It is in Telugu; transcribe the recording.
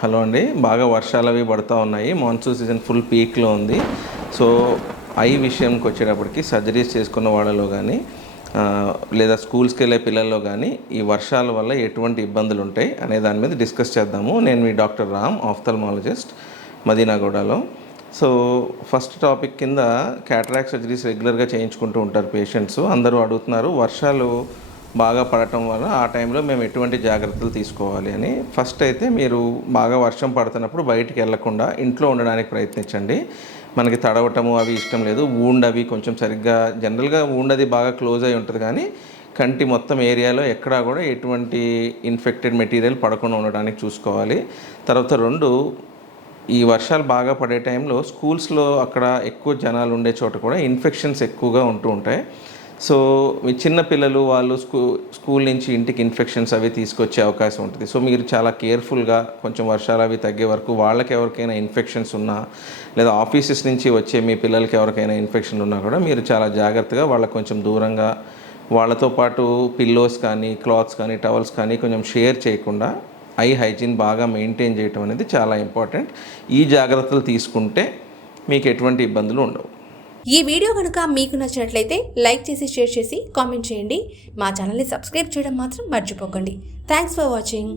హలో అండి. బాగా వర్షాలు అవి పడుతూ ఉన్నాయి. మాన్సూన్ సీజన్ ఫుల్ పీక్లో ఉంది. సో ఐ విషయంకి వచ్చేటప్పటికి సర్జరీస్ చేసుకున్న వాళ్ళలో కానీ లేదా స్కూల్స్కి వెళ్ళే పిల్లల్లో కానీ ఈ వర్షాల వల్ల ఎటువంటి ఇబ్బందులు ఉంటాయి అనే దాని మీద డిస్కస్ చేద్దాము. నేను మీ డాక్టర్ రామ్, ఆఫ్థల్మాలజిస్ట్, మదీనాగూడలో. సో ఫస్ట్ టాపిక్ కింద క్యాటరాక్ట్ సర్జరీస్ రెగ్యులర్గా చేయించుకుంటూ ఉంటారు పేషెంట్స్. అందరూ అడుగుతున్నారు వర్షాలు బాగా పడటం వల్ల ఆ టైంలో మేము ఎటువంటి జాగ్రత్తలు తీసుకోవాలి అని. ఫస్ట్ అయితే మీరు బాగా వర్షం పడుతున్నప్పుడు బయటికి వెళ్లకుండా ఇంట్లో ఉండడానికి ప్రయత్నించండి. మనకి తడవటము అవి ఇష్టం లేదు. వూండ్ అవి కొంచెం సరిగ్గా జనరల్గా వూండ్ అది బాగా క్లోజ్ అయి ఉంటుంది, కానీ కంటి మొత్తం ఏరియాలో ఎక్కడా కూడా ఎటువంటి ఇన్ఫెక్టెడ్ మెటీరియల్ పడకుండా ఉండడానికి చూసుకోవాలి. తర్వాత రెండు, ఈ వర్షాలు బాగా పడే టైంలో స్కూల్స్లో అక్కడ ఎక్కువ జనాలు ఉండే చోట కూడా ఇన్ఫెక్షన్స్ ఎక్కువగా ఉంటూ ఉంటాయి. సో మీ చిన్న పిల్లలు వాళ్ళు స్కూల్ నుంచి ఇంటికి ఇన్ఫెక్షన్స్ అవి తీసుకొచ్చే అవకాశం ఉంటుంది. సో మీరు చాలా కేర్ఫుల్గా కొంచెం వర్షాలు అవి తగ్గే వరకు వాళ్ళకి ఎవరికైనా ఇన్ఫెక్షన్స్ ఉన్నా లేదా ఆఫీసెస్ నుంచి వచ్చే మీ పిల్లలకి ఎవరికైనా ఇన్ఫెక్షన్ ఉన్నా కూడా మీరు చాలా జాగ్రత్తగా వాళ్ళకి కొంచెం దూరంగా, వాళ్ళతో పాటు పిల్లోస్ కానీ క్లాత్స్ కానీ టవల్స్ కానీ కొంచెం షేర్ చేయకుండా ఐ హైజీన్ బాగా మెయింటైన్ చేయటం అనేది చాలా ఇంపార్టెంట్. ఈ జాగ్రత్తలు తీసుకుంటే మీకు ఎటువంటి ఇబ్బందులు ఉండవు. ఈ వీడియో కనుక మీకు నచ్చినట్లయితే లైక్ చేసి, షేర్ చేసి, కామెంట్ చేయండి. మా ఛానల్ని సబ్స్క్రైబ్ చేయడం మాత్రం మర్చిపోకండి. Thanks for watching.